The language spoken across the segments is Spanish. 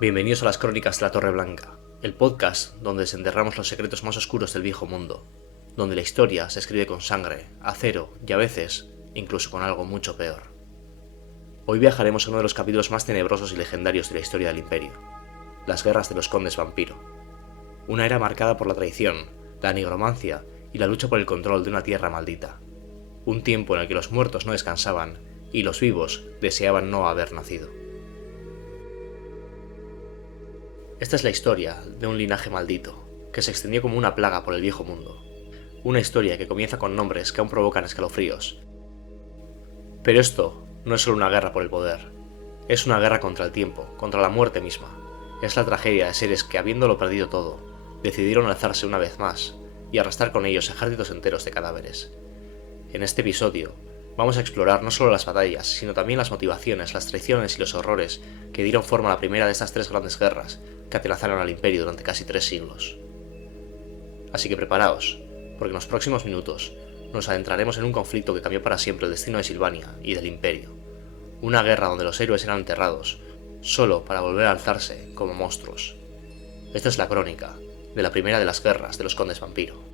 Bienvenidos a las Crónicas de la Torre Blanca, el podcast donde desenterramos los secretos más oscuros del viejo mundo, donde la historia se escribe con sangre, acero y a veces incluso con algo mucho peor. Hoy viajaremos a uno de los capítulos más tenebrosos y legendarios de la historia del Imperio, las guerras de los condes vampiro. Una era marcada por la traición, la nigromancia y la lucha por el control de una tierra maldita. Un tiempo en el que los muertos no descansaban y los vivos deseaban no haber nacido. Esta es la historia de un linaje maldito, que se extendió como una plaga por el viejo mundo. Una historia que comienza con nombres que aún provocan escalofríos. Pero esto no es solo una guerra por el poder, es una guerra contra el tiempo, contra la muerte misma. Es la tragedia de seres que, habiéndolo perdido todo, decidieron alzarse una vez más y arrastrar con ellos ejércitos enteros de cadáveres. En este episodio, vamos a explorar no solo las batallas, sino también las motivaciones, las traiciones y los horrores que dieron forma a la primera de estas tres grandes guerras que atenazaron al Imperio durante casi 3 siglos. Así que preparaos, porque en los próximos minutos nos adentraremos en un conflicto que cambió para siempre el destino de Silvania y del Imperio. Una guerra donde los héroes eran enterrados, solo para volver a alzarse como monstruos. Esta es la crónica de la primera de las guerras de los condes vampiro.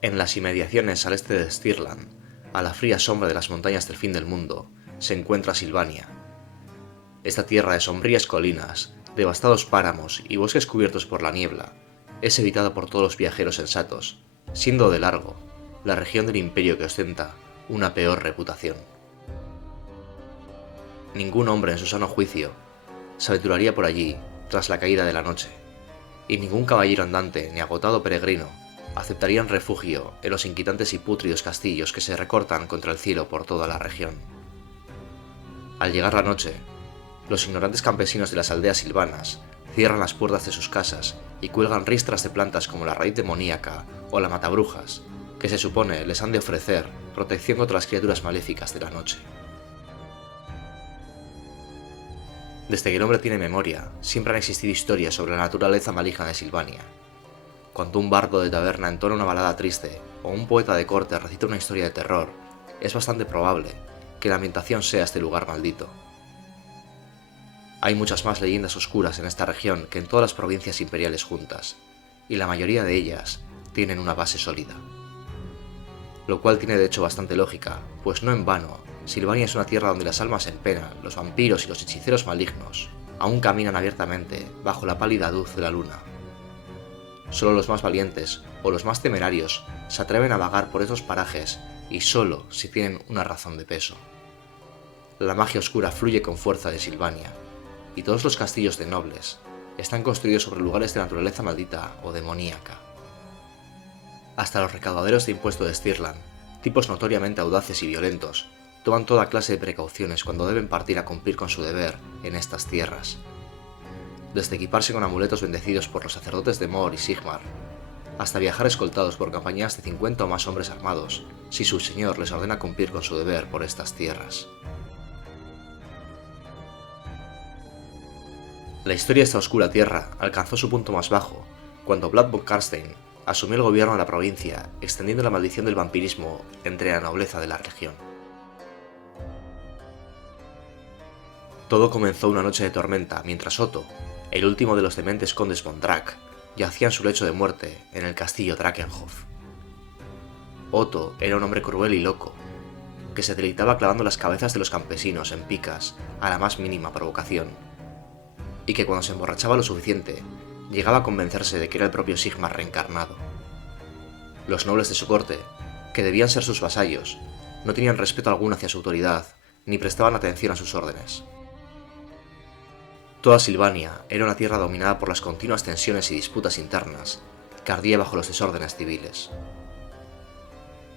En las inmediaciones al este de Stirland, a la fría sombra de las montañas del fin del mundo, se encuentra Silvania. Esta tierra de sombrías colinas, devastados páramos y bosques cubiertos por la niebla, es evitada por todos los viajeros sensatos, siendo de largo la región del Imperio que ostenta una peor reputación. Ningún hombre en su sano juicio se aventuraría por allí tras la caída de la noche, y ningún caballero andante ni agotado peregrino aceptarían refugio en los inquietantes y pútridos castillos que se recortan contra el cielo por toda la región. Al llegar la noche, los ignorantes campesinos de las aldeas silvanas cierran las puertas de sus casas y cuelgan ristras de plantas como la raíz demoníaca o la matabrujas, que se supone les han de ofrecer protección contra las criaturas maléficas de la noche. Desde que el hombre tiene memoria, siempre han existido historias sobre la naturaleza maligna de Silvania. Cuando un bardo de taberna entona una balada triste o un poeta de corte recita una historia de terror, es bastante probable que la ambientación sea este lugar maldito. Hay muchas más leyendas oscuras en esta región que en todas las provincias imperiales juntas, y la mayoría de ellas tienen una base sólida. Lo cual tiene de hecho bastante lógica, pues no en vano, Silvania es una tierra donde las almas en pena, los vampiros y los hechiceros malignos aún caminan abiertamente bajo la pálida luz de la luna. Solo los más valientes o los más temerarios se atreven a vagar por esos parajes y solo si tienen una razón de peso. La magia oscura fluye con fuerza de Silvania, y todos los castillos de nobles están construidos sobre lugares de naturaleza maldita o demoníaca. Hasta los recaudaderos de impuestos de Stirland, tipos notoriamente audaces y violentos, toman toda clase de precauciones cuando deben partir a cumplir con su deber en estas tierras. Desde equiparse con amuletos bendecidos por los sacerdotes de Mor y Sigmar, hasta viajar escoltados por compañías de 50 o más hombres armados, si su señor les ordena cumplir con su deber por estas tierras. La historia de esta oscura tierra alcanzó su punto más bajo cuando Vlad von Carstein asumió el gobierno de la provincia, extendiendo la maldición del vampirismo entre la nobleza de la región. Todo comenzó una noche de tormenta mientras Otto, el último de los dementes condes von Drac, yacía en su lecho de muerte en el castillo Drakenhof. Otto era un hombre cruel y loco, que se deleitaba clavando las cabezas de los campesinos en picas a la más mínima provocación, y que cuando se emborrachaba lo suficiente, llegaba a convencerse de que era el propio Sigmar reencarnado. Los nobles de su corte, que debían ser sus vasallos, no tenían respeto alguno hacia su autoridad, ni prestaban atención a sus órdenes. Toda Silvania era una tierra dominada por las continuas tensiones y disputas internas, que ardía bajo los desórdenes civiles.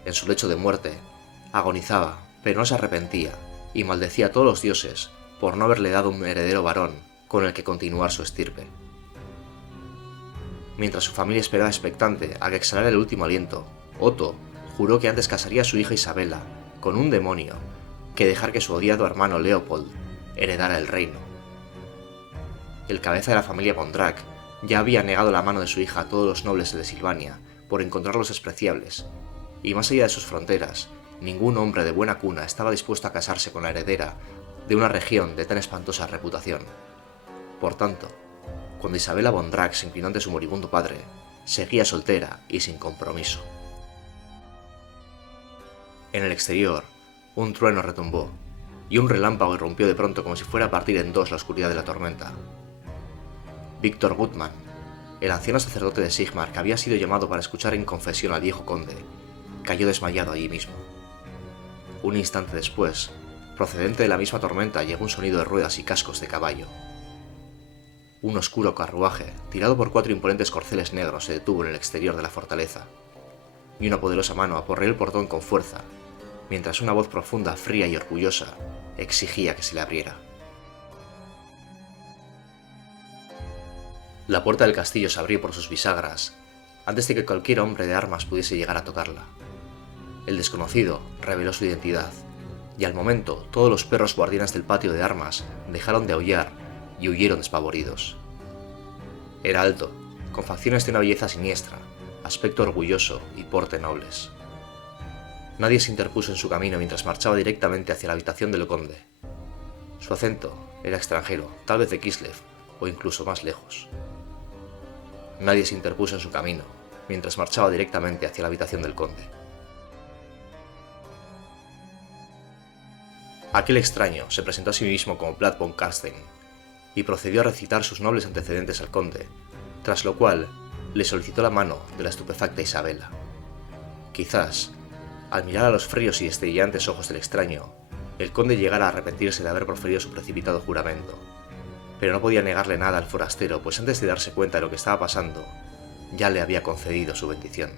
En su lecho de muerte, agonizaba, pero no se arrepentía, y maldecía a todos los dioses por no haberle dado un heredero varón con el que continuar su estirpe. Mientras su familia esperaba expectante a que exhalara el último aliento, Otto juró que antes casaría a su hija Isabela con un demonio que dejar que su odiado hermano Leopold heredara el reino. El cabeza de la familia von Drac ya había negado la mano de su hija a todos los nobles de Silvania por encontrarlos despreciables, y más allá de sus fronteras, ningún hombre de buena cuna estaba dispuesto a casarse con la heredera de una región de tan espantosa reputación. Por tanto, cuando Isabella von Drac se inclinó ante su moribundo padre, seguía soltera y sin compromiso. En el exterior, un trueno retumbó, y un relámpago irrumpió de pronto como si fuera a partir en dos la oscuridad de la tormenta. Victor Gutmann, el anciano sacerdote de Sigmar que había sido llamado para escuchar en confesión al viejo conde, cayó desmayado allí mismo. Un instante después, procedente de la misma tormenta, llegó un sonido de ruedas y cascos de caballo. Un oscuro carruaje, tirado por 4 imponentes corceles negros, se detuvo en el exterior de la fortaleza, y una poderosa mano aporreó el portón con fuerza, mientras una voz profunda, fría y orgullosa exigía que se le abriera. La puerta del castillo se abrió por sus bisagras, antes de que cualquier hombre de armas pudiese llegar a tocarla. El desconocido reveló su identidad, y al momento todos los perros guardianes del patio de armas dejaron de aullar y huyeron despavoridos. Era alto, con facciones de una belleza siniestra, aspecto orgulloso y porte nobles. Nadie se interpuso en su camino mientras marchaba directamente hacia la habitación del conde. Su acento era extranjero, tal vez de Kislev o incluso más lejos. Nadie se interpuso en su camino mientras marchaba directamente hacia la habitación del conde. Aquel extraño se presentó a sí mismo como Vlad von Carstein y procedió a recitar sus nobles antecedentes al conde, tras lo cual le solicitó la mano de la estupefacta Isabella. Quizás, al mirar a los fríos y destellantes ojos del extraño, el conde llegara a arrepentirse de haber proferido su precipitado juramento, pero no podía negarle nada al forastero, pues antes de darse cuenta de lo que estaba pasando, ya le había concedido su bendición.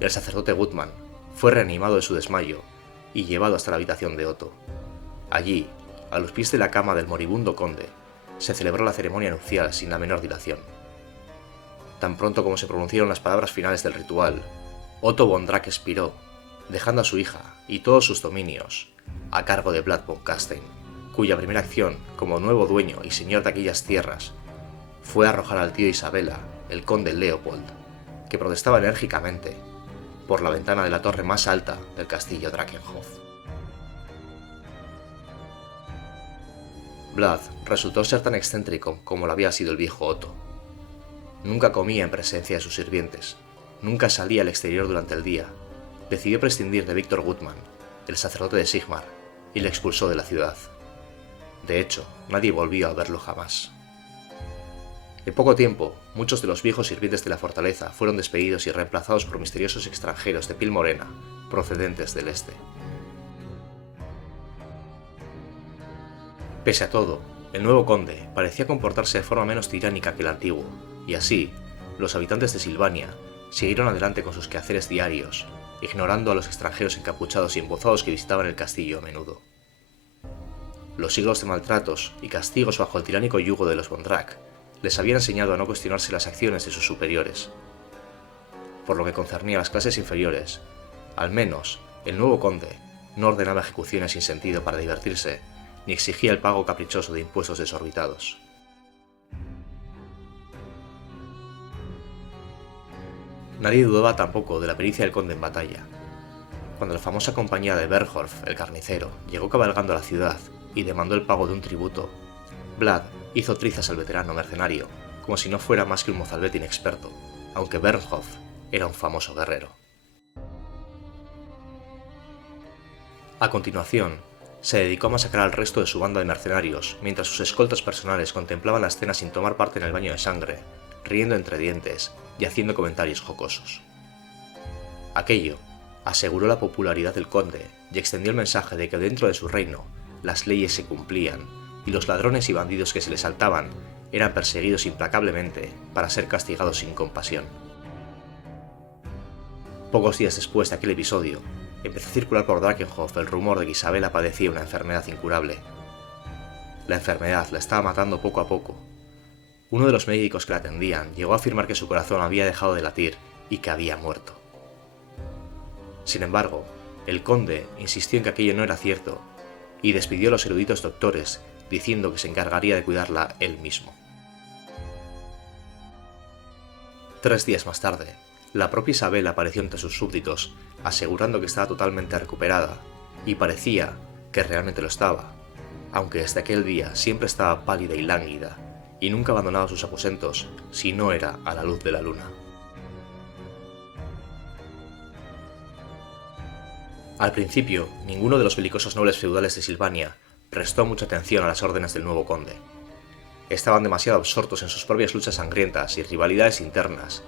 El sacerdote Gutmann fue reanimado de su desmayo y llevado hasta la habitación de Otto. Allí, a los pies de la cama del moribundo conde, se celebró la ceremonia nupcial sin la menor dilación. Tan pronto como se pronunciaron las palabras finales del ritual, Otto von Drac expiró, dejando a su hija y todos sus dominios a cargo de Vlad von Carstein, cuya primera acción, como nuevo dueño y señor de aquellas tierras, fue arrojar al tío de Isabella, el conde Leopold, que protestaba enérgicamente, por la ventana de la torre más alta del castillo Drakenhof. Vlad resultó ser tan excéntrico como lo había sido el viejo Otto. Nunca comía en presencia de sus sirvientes, nunca salía al exterior durante el día, decidió prescindir de Victor Gutmann, el sacerdote de Sigmar, y le expulsó de la ciudad. De hecho, nadie volvió a verlo jamás. En poco tiempo, muchos de los viejos sirvientes de la fortaleza fueron despedidos y reemplazados por misteriosos extranjeros de piel morena, procedentes del este. Pese a todo, el nuevo conde parecía comportarse de forma menos tiránica que el antiguo, y así, los habitantes de Silvania siguieron adelante con sus quehaceres diarios, ignorando a los extranjeros encapuchados y embozados que visitaban el castillo a menudo. Los siglos de maltratos y castigos bajo el tiránico yugo de los von Drac les habían enseñado a no cuestionarse las acciones de sus superiores. Por lo que concernía a las clases inferiores, al menos el nuevo conde no ordenaba ejecuciones sin sentido para divertirse, ni exigía el pago caprichoso de impuestos desorbitados. Nadie dudaba tampoco de la pericia del conde en batalla. Cuando la famosa compañía de Bergholf, el carnicero, llegó cabalgando a la ciudad y demandó el pago de un tributo, Vlad hizo trizas al veterano mercenario, como si no fuera más que un mozalbete inexperto, aunque Bergholf era un famoso guerrero. A continuación, se dedicó a masacrar al resto de su banda de mercenarios, mientras sus escoltas personales contemplaban la escena sin tomar parte en el baño de sangre, riendo entre dientes y haciendo comentarios jocosos. Aquello aseguró la popularidad del conde y extendió el mensaje de que dentro de su reino las leyes se cumplían y los ladrones y bandidos que se les saltaban eran perseguidos implacablemente para ser castigados sin compasión. Pocos días después de aquel episodio, empezó a circular por Drakenhof el rumor de que Isabella padecía una enfermedad incurable. La enfermedad la estaba matando poco a poco. Uno de los médicos que la atendían llegó a afirmar que su corazón había dejado de latir y que había muerto. Sin embargo, el conde insistió en que aquello no era cierto y despidió a los eruditos doctores diciendo que se encargaría de cuidarla él mismo. 3 días más tarde, La propia Isabel apareció entre sus súbditos, asegurando que estaba totalmente recuperada, y parecía que realmente lo estaba, aunque desde aquel día siempre estaba pálida y lánguida, y nunca abandonaba sus aposentos si no era a la luz de la luna. Al principio, ninguno de los belicosos nobles feudales de Silvania prestó mucha atención a las órdenes del nuevo conde. Estaban demasiado absortos en sus propias luchas sangrientas y rivalidades internas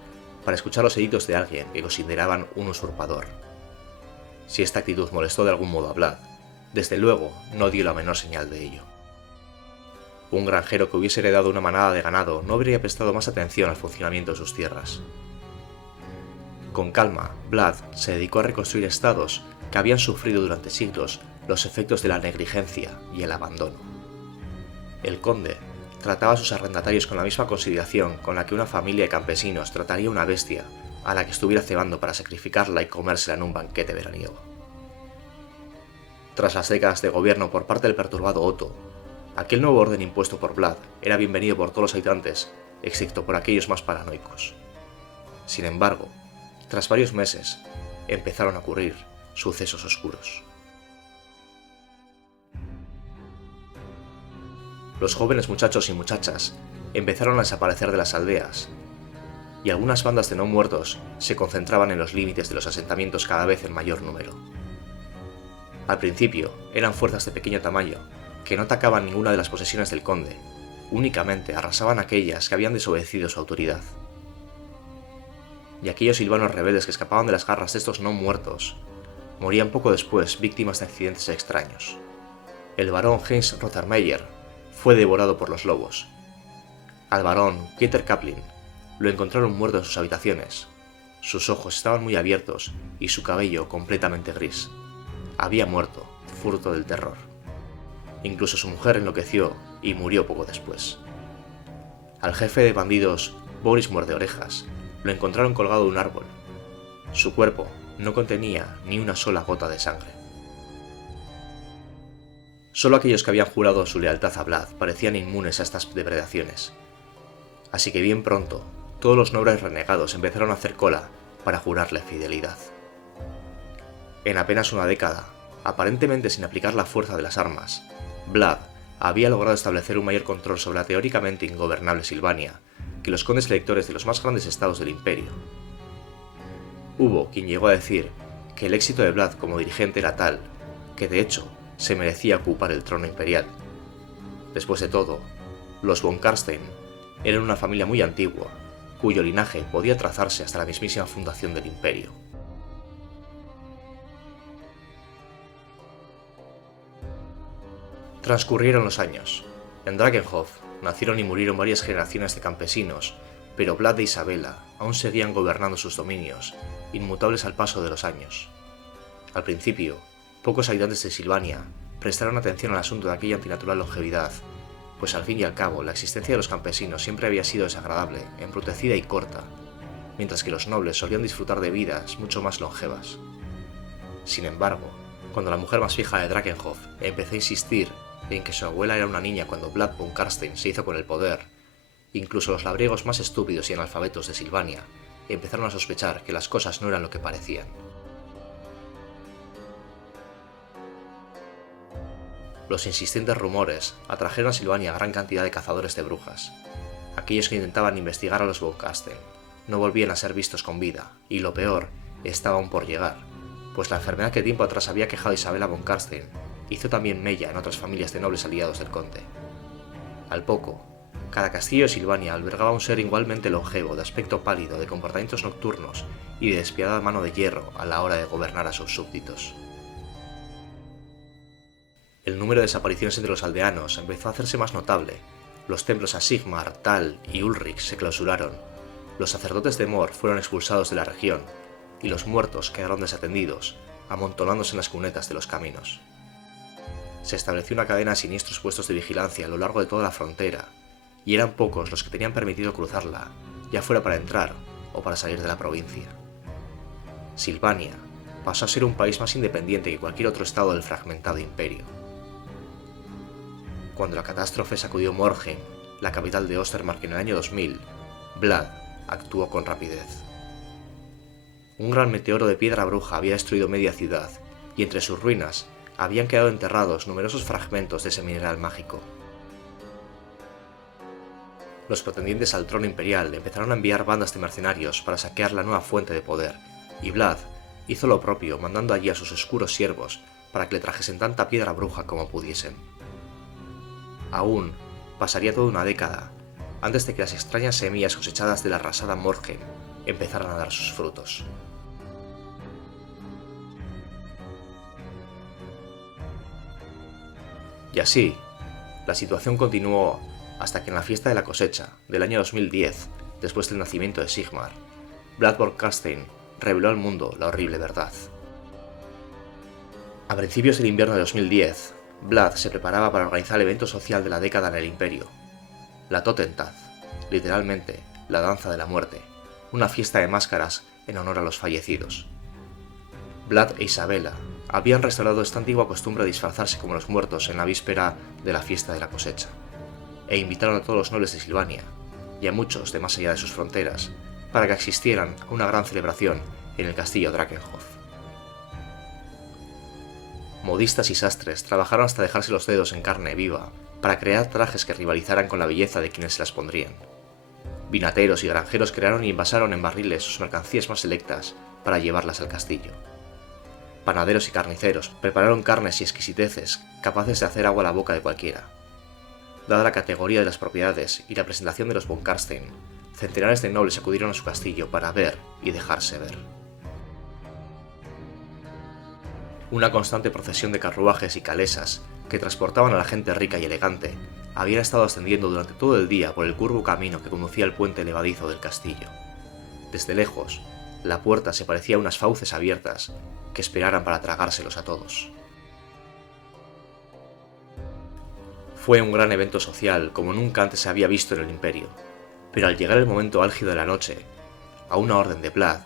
para escuchar los edictos de alguien que consideraban un usurpador. Si esta actitud molestó de algún modo a Vlad, desde luego no dio la menor señal de ello. Un granjero que hubiese heredado una manada de ganado no habría prestado más atención al funcionamiento de sus tierras. Con calma, Vlad se dedicó a reconstruir estados que habían sufrido durante siglos los efectos de la negligencia y el abandono. El conde trataba a sus arrendatarios con la misma consideración con la que una familia de campesinos trataría a una bestia a la que estuviera cebando para sacrificarla y comérsela en un banquete veraniego. Tras las décadas de gobierno por parte del perturbado Otto, aquel nuevo orden impuesto por Vlad era bienvenido por todos los habitantes, excepto por aquellos más paranoicos. Sin embargo, tras varios meses, empezaron a ocurrir sucesos oscuros. Los jóvenes muchachos y muchachas empezaron a desaparecer de las aldeas, y algunas bandas de no muertos se concentraban en los límites de los asentamientos cada vez en mayor número. Al principio eran fuerzas de pequeño tamaño, que no atacaban ninguna de las posesiones del conde, únicamente arrasaban aquellas que habían desobedecido su autoridad. Y aquellos silvanos rebeldes que escapaban de las garras de estos no muertos morían poco después víctimas de accidentes extraños. El barón Heinz Rothermeier fue devorado por los lobos. Al barón Pieter Kaplan lo encontraron muerto en sus habitaciones. Sus ojos estaban muy abiertos y su cabello completamente gris. Había muerto, fruto del terror. Incluso su mujer enloqueció y murió poco después. Al jefe de bandidos, Boris Muerdeorejas, lo encontraron colgado de un árbol. Su cuerpo no contenía ni una sola gota de sangre. Solo aquellos que habían jurado su lealtad a Vlad parecían inmunes a estas depredaciones. Así que bien pronto, todos los nobles renegados empezaron a hacer cola para jurarle fidelidad. En apenas una década, aparentemente sin aplicar la fuerza de las armas, Vlad había logrado establecer un mayor control sobre la teóricamente ingobernable Silvania que los condes electores de los más grandes estados del imperio. Hubo quien llegó a decir que el éxito de Vlad como dirigente era tal que de hecho se merecía ocupar el trono imperial. Después de todo, los von Karstein eran una familia muy antigua, cuyo linaje podía trazarse hasta la mismísima fundación del imperio. Transcurrieron los años. En Drakenhof nacieron y murieron varias generaciones de campesinos, pero Vlad e Isabela aún seguían gobernando sus dominios, inmutables al paso de los años. Al principio, pocos habitantes de Silvania prestaron atención al asunto de aquella antinatural longevidad, pues al fin y al cabo la existencia de los campesinos siempre había sido desagradable, embrutecida y corta, mientras que los nobles solían disfrutar de vidas mucho más longevas. Sin embargo, cuando la mujer más vieja de Drakenhof empezó a insistir en que su abuela era una niña cuando Vlad von Karstein se hizo con el poder, incluso los labriegos más estúpidos y analfabetos de Silvania empezaron a sospechar que las cosas no eran lo que parecían. Los insistentes rumores atrajeron a Silvania gran cantidad de cazadores de brujas. Aquellos que intentaban investigar a los von Karstein no volvían a ser vistos con vida, y lo peor estaba aún por llegar, pues la enfermedad que tiempo atrás había quejado a Isabela von Karstein hizo también mella en otras familias de nobles aliados del conde. Al poco, cada castillo de Silvania albergaba a un ser igualmente longevo, de aspecto pálido, de comportamientos nocturnos y de despiadada mano de hierro a la hora de gobernar a sus súbditos. El número de desapariciones entre los aldeanos empezó a hacerse más notable. Los templos a Sigmar, Tal y Ulrich se clausuraron, los sacerdotes de Mor fueron expulsados de la región, y los muertos quedaron desatendidos, amontonándose en las cunetas de los caminos. Se estableció una cadena de siniestros puestos de vigilancia a lo largo de toda la frontera, y eran pocos los que tenían permitido cruzarla, ya fuera para entrar o para salir de la provincia. Silvania pasó a ser un país más independiente que cualquier otro estado del fragmentado imperio. Cuando la catástrofe sacudió Morheim, la capital de Ostermark en el año 2000, Vlad actuó con rapidez. Un gran meteoro de piedra bruja había destruido media ciudad, y entre sus ruinas habían quedado enterrados numerosos fragmentos de ese mineral mágico. Los pretendientes al trono imperial empezaron a enviar bandas de mercenarios para saquear la nueva fuente de poder, y Vlad hizo lo propio mandando allí a sus oscuros siervos para que le trajesen tanta piedra bruja como pudiesen. Aún pasaría toda una década antes de que las extrañas semillas cosechadas de la arrasada Morhen empezaran a dar sus frutos. Y así, la situación continuó hasta que en la fiesta de la cosecha del año 2010, después del nacimiento de Sigmar, Vlad von Carstein reveló al mundo la horrible verdad. A principios del invierno de 2010, Vlad se preparaba para organizar el evento social de la década en el Imperio, la Totentanz, literalmente la danza de la muerte, una fiesta de máscaras en honor a los fallecidos. Vlad e Isabela habían restaurado esta antigua costumbre de disfrazarse como los muertos en la víspera de la fiesta de la cosecha, e invitaron a todos los nobles de Silvania, y a muchos de más allá de sus fronteras, para que asistieran a una gran celebración en el castillo Drakenhof. Modistas y sastres trabajaron hasta dejarse los dedos en carne viva para crear trajes que rivalizaran con la belleza de quienes se las pondrían. Vinateros y granjeros crearon y envasaron en barriles sus mercancías más selectas para llevarlas al castillo. Panaderos y carniceros prepararon carnes y exquisiteces capaces de hacer agua a la boca de cualquiera. Dada la categoría de las propiedades y la presentación de los von Carstein, centenares de nobles acudieron a su castillo para ver y dejarse ver. Una constante procesión de carruajes y calesas que transportaban a la gente rica y elegante habían estado ascendiendo durante todo el día por el curvo camino que conducía al puente levadizo del castillo. Desde lejos, la puerta se parecía a unas fauces abiertas que esperaran para tragárselos a todos. Fue un gran evento social como nunca antes se había visto en el Imperio, pero al llegar el momento álgido de la noche, a una orden de Vlad,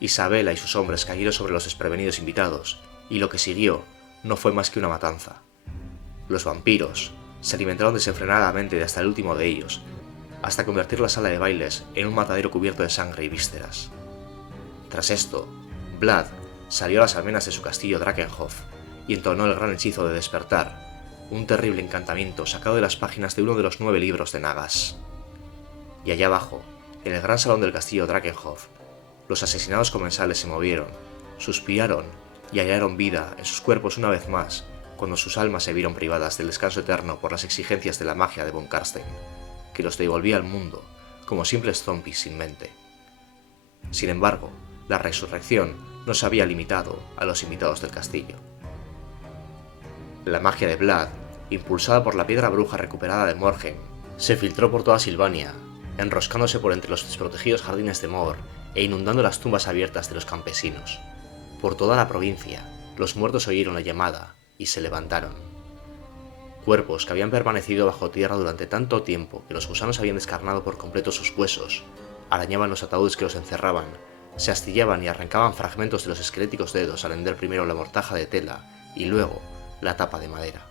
Isabela y sus hombres cayeron sobre los desprevenidos invitados, y lo que siguió no fue más que una matanza. Los vampiros se alimentaron desenfrenadamente de hasta el último de ellos, hasta convertir la sala de bailes en un matadero cubierto de sangre y vísceras. Tras esto, Vlad salió a las almenas de su castillo Drakenhof y entonó el gran hechizo de despertar, un terrible encantamiento sacado de las páginas de uno de los 9 libros de Nagas. Y allá abajo, en el gran salón del castillo Drakenhof, los asesinados comensales se movieron, suspiraron y hallaron vida en sus cuerpos una vez más cuando sus almas se vieron privadas del descanso eterno por las exigencias de la magia de von Carstein, que los devolvía al mundo como simples zombies sin mente. Sin embargo, la resurrección no se había limitado a los invitados del castillo. La magia de Vlad, impulsada por la piedra bruja recuperada de Morhen, se filtró por toda Silvania, enroscándose por entre los desprotegidos jardines de Mor e inundando las tumbas abiertas de los campesinos. Por toda la provincia, los muertos oyeron la llamada y se levantaron. Cuerpos que habían permanecido bajo tierra durante tanto tiempo que los gusanos habían descarnado por completo sus huesos, arañaban los ataúdes que los encerraban, se astillaban y arrancaban fragmentos de los esqueléticos dedos al hender primero la mortaja de tela y luego la tapa de madera.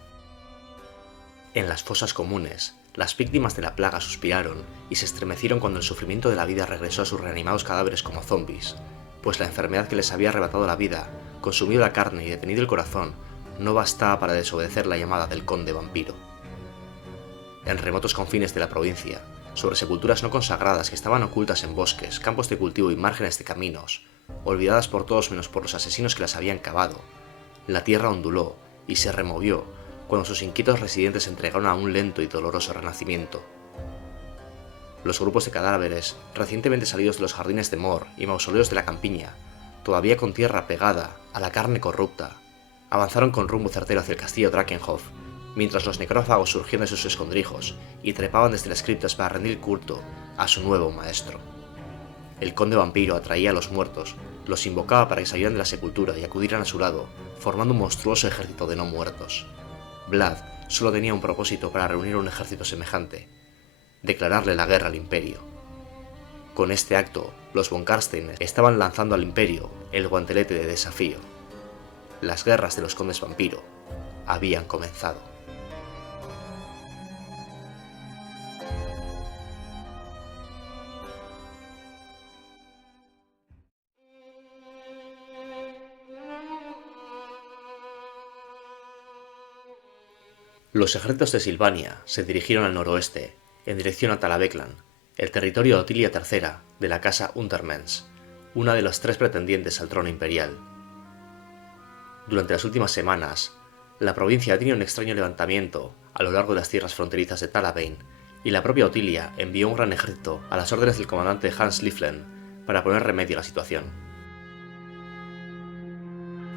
En las fosas comunes, las víctimas de la plaga suspiraron y se estremecieron cuando el sufrimiento de la vida regresó a sus reanimados cadáveres como zombies, pues la enfermedad que les había arrebatado la vida, consumido la carne y detenido el corazón, no bastaba para desobedecer la llamada del conde vampiro. En remotos confines de la provincia, sobre sepulturas no consagradas que estaban ocultas en bosques, campos de cultivo y márgenes de caminos, olvidadas por todos menos por los asesinos que las habían cavado, la tierra onduló y se removió cuando sus inquietos residentes se entregaron a un lento y doloroso renacimiento. Los grupos de cadáveres, recientemente salidos de los jardines de Mor y mausoleos de la campiña, todavía con tierra pegada a la carne corrupta, avanzaron con rumbo certero hacia el castillo Drakenhof, mientras los necrófagos surgían de sus escondrijos y trepaban desde las criptas para rendir culto a su nuevo maestro. El conde vampiro atraía a los muertos, los invocaba para que salieran de la sepultura y acudieran a su lado, formando un monstruoso ejército de no muertos. Vlad solo tenía un propósito para reunir un ejército semejante: declararle la guerra al Imperio. Con este acto, los von Carstein estaban lanzando al Imperio el guantelete de desafío. Las guerras de los condes vampiro habían comenzado. Los ejércitos de Silvania se dirigieron al noroeste, en dirección a Talabeclan, el territorio de Otilia III de la casa Untermens, una de las 3 pretendientes al trono imperial. Durante las últimas semanas, la provincia ha tenido un extraño levantamiento a lo largo de las tierras fronterizas de Talabain, y la propia Otilia envió un gran ejército a las órdenes del comandante Hans Lieflen para poner remedio a la situación.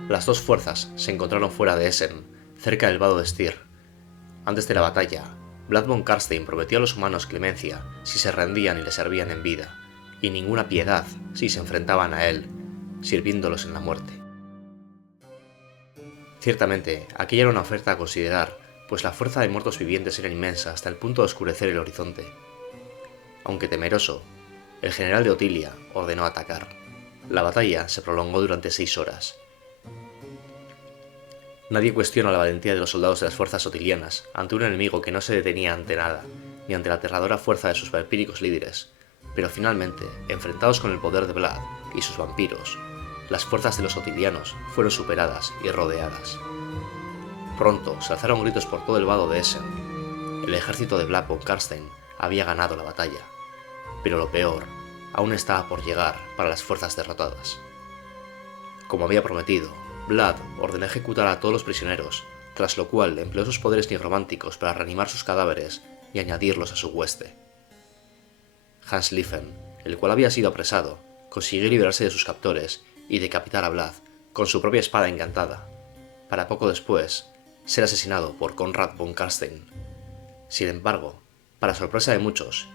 Las 2 fuerzas se encontraron fuera de Essen, cerca del vado de Styr. Antes de la batalla, Vlad von Carstein prometió a los humanos clemencia si se rendían y le servían en vida, y ninguna piedad si se enfrentaban a él, sirviéndolos en la muerte. Ciertamente, aquella era una oferta a considerar, pues la fuerza de muertos vivientes era inmensa hasta el punto de oscurecer el horizonte. Aunque temeroso, el general de Otilia ordenó atacar. La batalla se prolongó durante 6 horas. Nadie cuestiona la valentía de los soldados de las fuerzas otilianas ante un enemigo que no se detenía ante nada, ni ante la aterradora fuerza de sus vampíricos líderes, pero finalmente, enfrentados con el poder de Vlad y sus vampiros, las fuerzas de los otilianos fueron superadas y rodeadas. Pronto se alzaron gritos por todo el vado de Essen. El ejército de Vlad von Carstein había ganado la batalla, pero lo peor aún estaba por llegar para las fuerzas derrotadas. Como había prometido, Vlad ordenó ejecutar a todos los prisioneros, tras lo cual empleó sus poderes nigrománticos para reanimar sus cadáveres y añadirlos a su hueste. Hans Liefen, el cual había sido apresado, consiguió liberarse de sus captores y decapitar a Vlad con su propia espada encantada, para poco después ser asesinado por Konrad von Carstein. Sin embargo, para sorpresa de muchos,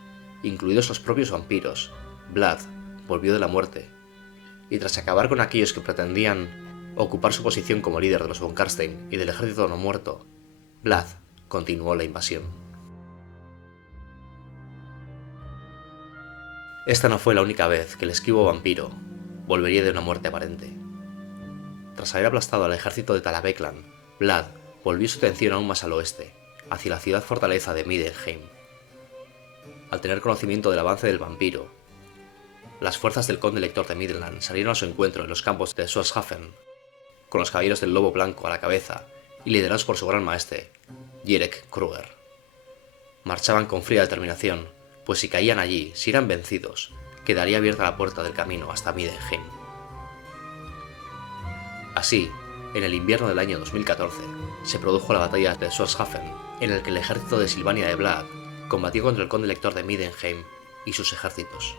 incluidos los propios vampiros, Vlad volvió de la muerte, y tras acabar con aquellos que pretendían ocupar su posición como líder de los von Carstein y del ejército no muerto, Vlad continuó la invasión. Esta no fue la única vez que el esquivo vampiro volvería de una muerte aparente. Tras haber aplastado al ejército de Talabeclan, Vlad volvió su atención aún más al oeste, hacia la ciudad fortaleza de Middelheim. Al tener conocimiento del avance del vampiro, las fuerzas del conde elector de Midland salieron a su encuentro en los campos de Schwarzhafen, con los caballeros del Lobo Blanco a la cabeza y liderados por su gran maestre, Jirek Kruger. Marchaban con fría determinación, pues si caían allí, si eran vencidos, quedaría abierta la puerta del camino hasta Middelheim. Así, en el invierno del año 2014, se produjo la batalla de Schwarzhafen, en el que el ejército de Silvania de Vlad combatió contra el conde elector de Middelheim y sus ejércitos.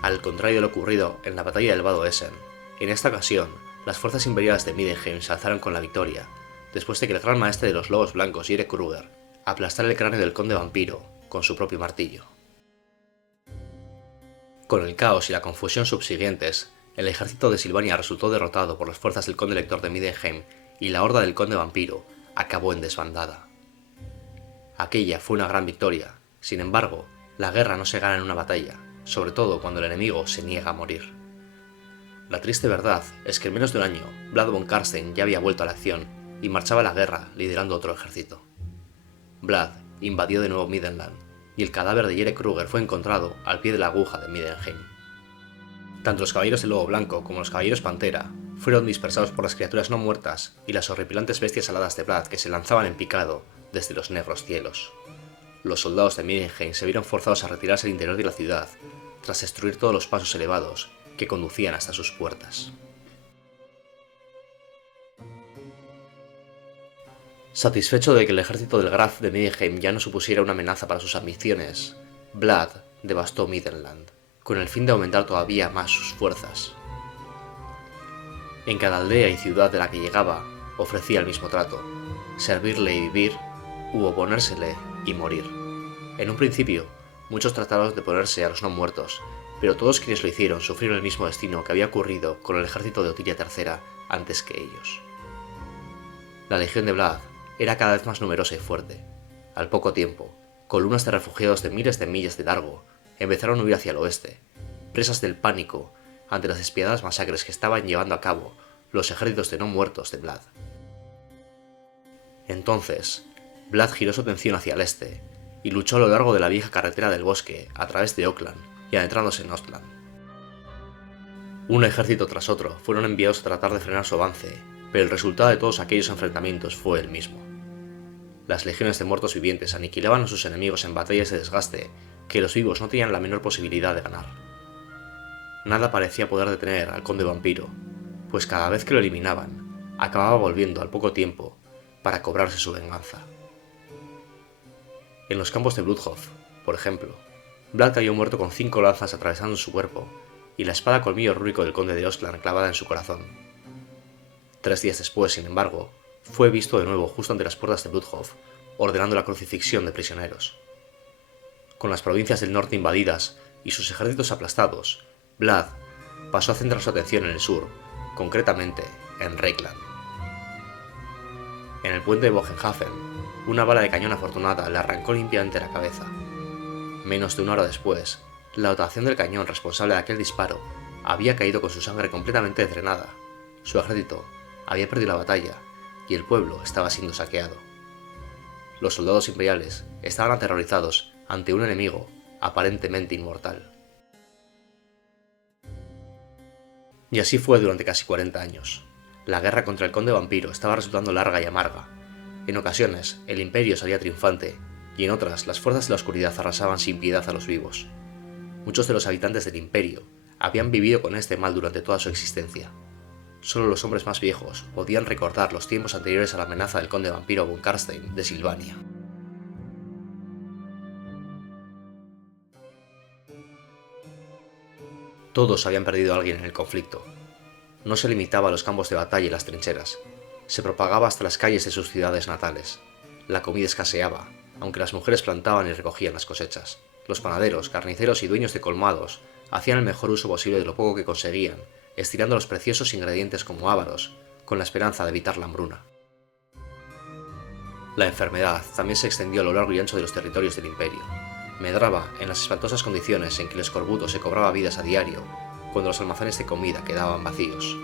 Al contrario de lo ocurrido en la batalla del vado Essen, en esta ocasión, las fuerzas imperiales de Middelheim se alzaron con la victoria, después de que el gran maestre de los Lobos Blancos, Jirek Kruger, aplastara el cráneo del conde vampiro con su propio martillo. Con el caos y la confusión subsiguientes, el ejército de Silvania resultó derrotado por las fuerzas del conde elector de Middelheim y la horda del conde vampiro acabó en desbandada. Aquella fue una gran victoria, sin embargo, la guerra no se gana en una batalla, sobre todo cuando el enemigo se niega a morir. La triste verdad es que en menos de un año, Vlad von Carstein ya había vuelto a la acción y marchaba a la guerra liderando otro ejército. Vlad invadió de nuevo Middenland, y el cadáver de Jirek Kruger fue encontrado al pie de la aguja de Middelheim. Tanto los caballeros del Lobo Blanco como los caballeros Pantera fueron dispersados por las criaturas no muertas y las horripilantes bestias aladas de Vlad que se lanzaban en picado desde los negros cielos. Los soldados de Middelheim se vieron forzados a retirarse al interior de la ciudad, tras destruir todos los pasos elevados que conducían hasta sus puertas. Satisfecho de que el ejército del Graf de Middelheim ya no supusiera una amenaza para sus ambiciones, Vlad devastó Middenland, con el fin de aumentar todavía más sus fuerzas. En cada aldea y ciudad de la que llegaba, ofrecía el mismo trato: servirle y vivir, u oponérsele y morir. En un principio, muchos trataron de oponerse a los no muertos, pero todos quienes lo hicieron sufrieron el mismo destino que había ocurrido con el ejército de Otilia III antes que ellos. La legión de Vlad era cada vez más numerosa y fuerte. Al poco tiempo, columnas de refugiados de miles de millas de largo empezaron a huir hacia el oeste, presas del pánico ante las despiadadas masacres que estaban llevando a cabo los ejércitos de no muertos de Vlad. Entonces, Vlad giró su atención hacia el este y luchó a lo largo de la vieja carretera del bosque a través de Oakland y adentrándose en Ostland. Un ejército tras otro fueron enviados a tratar de frenar su avance, pero el resultado de todos aquellos enfrentamientos fue el mismo. Las legiones de muertos vivientes aniquilaban a sus enemigos en batallas de desgaste que los vivos no tenían la menor posibilidad de ganar. Nada parecía poder detener al conde vampiro, pues cada vez que lo eliminaban, acababa volviendo al poco tiempo para cobrarse su venganza. En los campos de Bloodhof, por ejemplo, Vlad cayó muerto con 5 lanzas atravesando su cuerpo y la espada colmillo rúnico del conde de Ostland clavada en su corazón. 3 días después, sin embargo, fue visto de nuevo justo ante las puertas de Bloodhof, ordenando la crucifixión de prisioneros. Con las provincias del norte invadidas y sus ejércitos aplastados, Vlad pasó a centrar su atención en el sur, concretamente en Reikland. En el puente de Bogenhafen, una bala de cañón afortunada le arrancó limpiamente la cabeza. Menos de 1 hora después, la dotación del cañón responsable de aquel disparo había caído con su sangre completamente drenada. Su ejército había perdido la batalla y el pueblo estaba siendo saqueado. Los soldados imperiales estaban aterrorizados ante un enemigo aparentemente inmortal. Y así fue durante casi 40 años. La guerra contra el conde vampiro estaba resultando larga y amarga. En ocasiones, el imperio salía triunfante, y en otras, las fuerzas de la oscuridad arrasaban sin piedad a los vivos. Muchos de los habitantes del imperio habían vivido con este mal durante toda su existencia. Solo los hombres más viejos podían recordar los tiempos anteriores a la amenaza del conde vampiro von Karstein de Silvania. Todos habían perdido a alguien en el conflicto. No se limitaba a los campos de batalla y las trincheras. Se propagaba hasta las calles de sus ciudades natales. La comida escaseaba, aunque las mujeres plantaban y recogían las cosechas. Los panaderos, carniceros y dueños de colmados hacían el mejor uso posible de lo poco que conseguían, estirando los preciosos ingredientes como ávaros, con la esperanza de evitar la hambruna. La enfermedad también se extendió a lo largo y ancho de los territorios del imperio. Medraba en las espantosas condiciones en que el escorbuto se cobraba vidas a diario, cuando los almacenes de comida quedaban vacíos.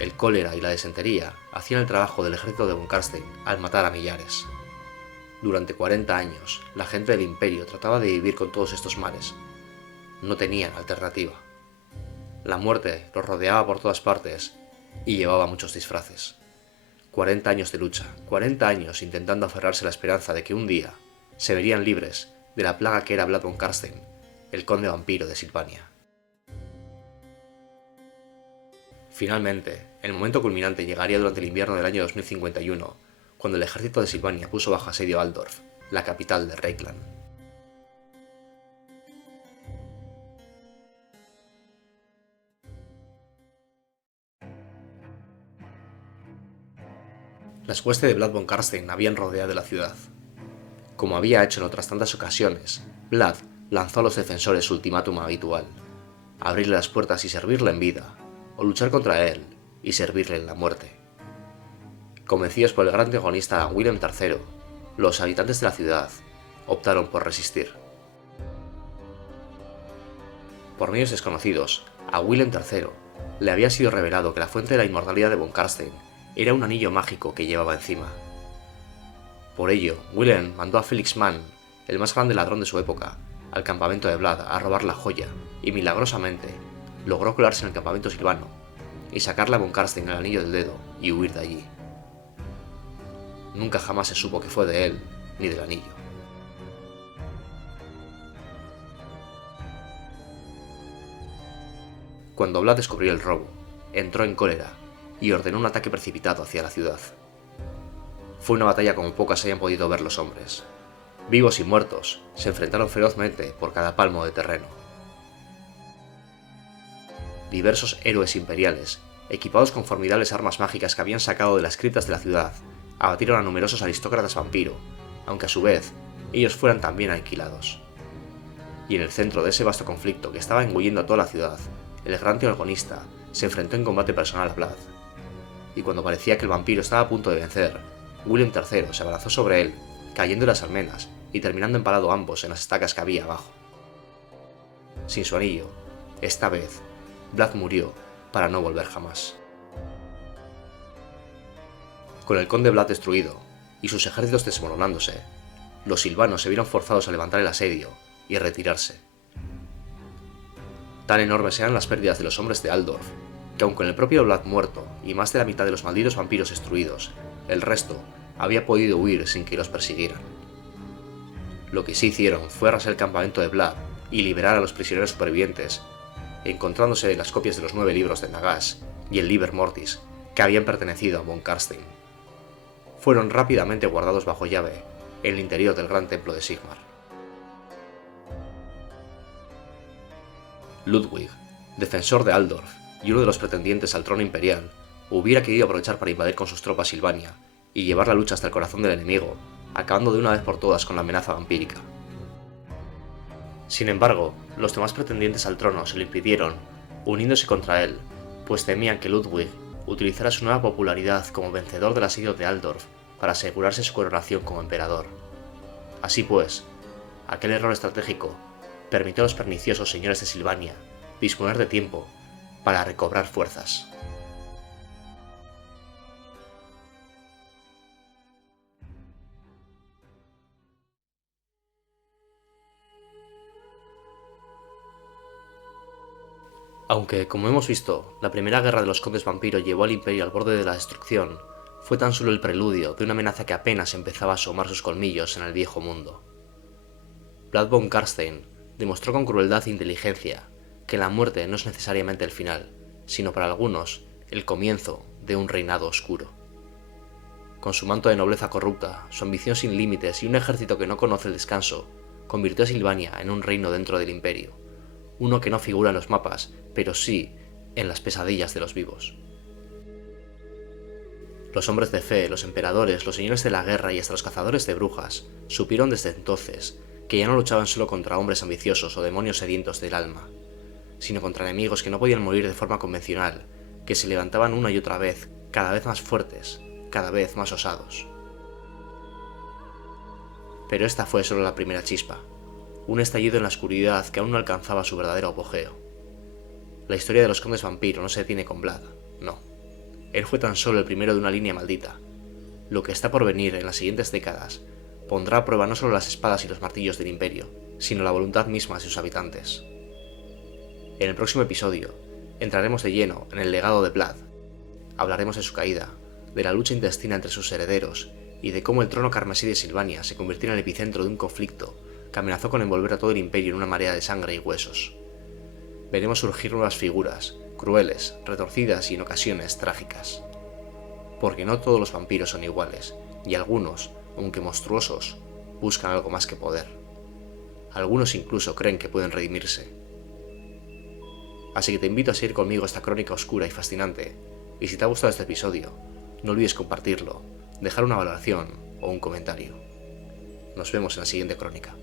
El cólera y la disentería hacían el trabajo del ejército de von Karstein al matar a millares. Durante 40 años, la gente del imperio trataba de vivir con todos estos males. No tenían alternativa. La muerte los rodeaba por todas partes y llevaba muchos disfraces. 40 años de lucha, 40 años intentando aferrarse a la esperanza de que un día se verían libres de la plaga que era Vlad von Karstein, el conde vampiro de Silvania. Finalmente, el momento culminante llegaría durante el invierno del año 2051, cuando el ejército de Silvania puso bajo asedio Altdorf, la capital de Reikland. Las huestes de Vlad von Karstein habían rodeado la ciudad. Como había hecho en otras tantas ocasiones, Vlad lanzó a los defensores su ultimátum habitual: abrirle las puertas y servirle en vida, o luchar contra él y servirle en la muerte. Convencidos por el gran antagonista Willem III, los habitantes de la ciudad optaron por resistir. Por medios desconocidos, a Willem III le había sido revelado que la fuente de la inmortalidad de von Karstein era un anillo mágico que llevaba encima. Por ello, Willem mandó a Felix Mann, el más grande ladrón de su época, al campamento de Vlad a robar la joya, y milagrosamente logró colarse en el campamento silvano y sacarle a von Karstein el anillo del dedo y huir de allí. Nunca jamás se supo que fue de él ni del anillo. Cuando Vlad descubrió el robo, entró en cólera y ordenó un ataque precipitado hacia la ciudad. Fue una batalla como pocas hayan podido ver los hombres. Vivos y muertos se enfrentaron ferozmente por cada palmo de terreno. Diversos héroes imperiales, equipados con formidables armas mágicas que habían sacado de las criptas de la ciudad, abatieron a numerosos aristócratas vampiro, aunque a su vez ellos fueran también aniquilados. Y en el centro de ese vasto conflicto que estaba engullendo a toda la ciudad, el gran teogonista se enfrentó en combate personal a Vlad. Y cuando parecía que el vampiro estaba a punto de vencer, Willem III se abalanzó sobre él, cayendo en las almenas y terminando empalado ambos en las estacas que había abajo. Sin su anillo, esta vez, Vlad murió para no volver jamás. Con el conde Vlad destruido y sus ejércitos desmoronándose, los silvanos se vieron forzados a levantar el asedio y retirarse. Tan enormes eran las pérdidas de los hombres de Altdorf, que aun con el propio Vlad muerto y más de la mitad de los malditos vampiros destruidos, el resto había podido huir sin que los persiguieran. Lo que sí hicieron fue arrasar el campamento de Vlad y liberar a los prisioneros supervivientes, encontrándose las copias de los 9 libros de Nagash y el Liber Mortis que habían pertenecido a von Karstein. Fueron rápidamente guardados bajo llave en el interior del gran templo de Sigmar. Ludwig, defensor de Altdorf y uno de los pretendientes al trono imperial, hubiera querido aprovechar para invadir con sus tropas Silvania y llevar la lucha hasta el corazón del enemigo, acabando de una vez por todas con la amenaza vampírica. Sin embargo, los demás pretendientes al trono se lo impidieron, uniéndose contra él, pues temían que Ludwig utilizara su nueva popularidad como vencedor del asedio de Altdorf para asegurarse su coronación como emperador. Así pues, aquel error estratégico permitió a los perniciosos señores de Silvania disponer de tiempo para recobrar fuerzas. Aunque, como hemos visto, la primera guerra de los condes vampiro llevó al imperio al borde de la destrucción, fue tan solo el preludio de una amenaza que apenas empezaba a asomar sus colmillos en el viejo mundo. Vlad von Karstein demostró con crueldad e inteligencia que la muerte no es necesariamente el final, sino para algunos el comienzo de un reinado oscuro. Con su manto de nobleza corrupta, su ambición sin límites y un ejército que no conoce el descanso, convirtió a Silvania en un reino dentro del imperio, uno que no figura en los mapas, pero sí en las pesadillas de los vivos. Los hombres de fe, los emperadores, los señores de la guerra y hasta los cazadores de brujas supieron desde entonces que ya no luchaban solo contra hombres ambiciosos o demonios sedientos del alma, sino contra enemigos que no podían morir de forma convencional, que se levantaban una y otra vez, cada vez más fuertes, cada vez más osados. Pero esta fue solo la primera chispa, un estallido en la oscuridad que aún no alcanzaba su verdadero apogeo. La historia de los condes vampiro no se detiene con Vlad, no. Él fue tan solo el primero de una línea maldita. Lo que está por venir en las siguientes décadas pondrá a prueba no solo las espadas y los martillos del imperio, sino la voluntad misma de sus habitantes. En el próximo episodio, entraremos de lleno en el legado de Vlad. Hablaremos de su caída, de la lucha intestina entre sus herederos y de cómo el trono carmesí de Silvania se convirtió en el epicentro de un conflicto que amenazó con envolver a todo el imperio en una marea de sangre y huesos. Veremos surgir nuevas figuras, crueles, retorcidas y en ocasiones trágicas. Porque no todos los vampiros son iguales, y algunos, aunque monstruosos, buscan algo más que poder. Algunos incluso creen que pueden redimirse. Así que te invito a seguir conmigo esta crónica oscura y fascinante, y si te ha gustado este episodio, no olvides compartirlo, dejar una valoración o un comentario. Nos vemos en la siguiente crónica.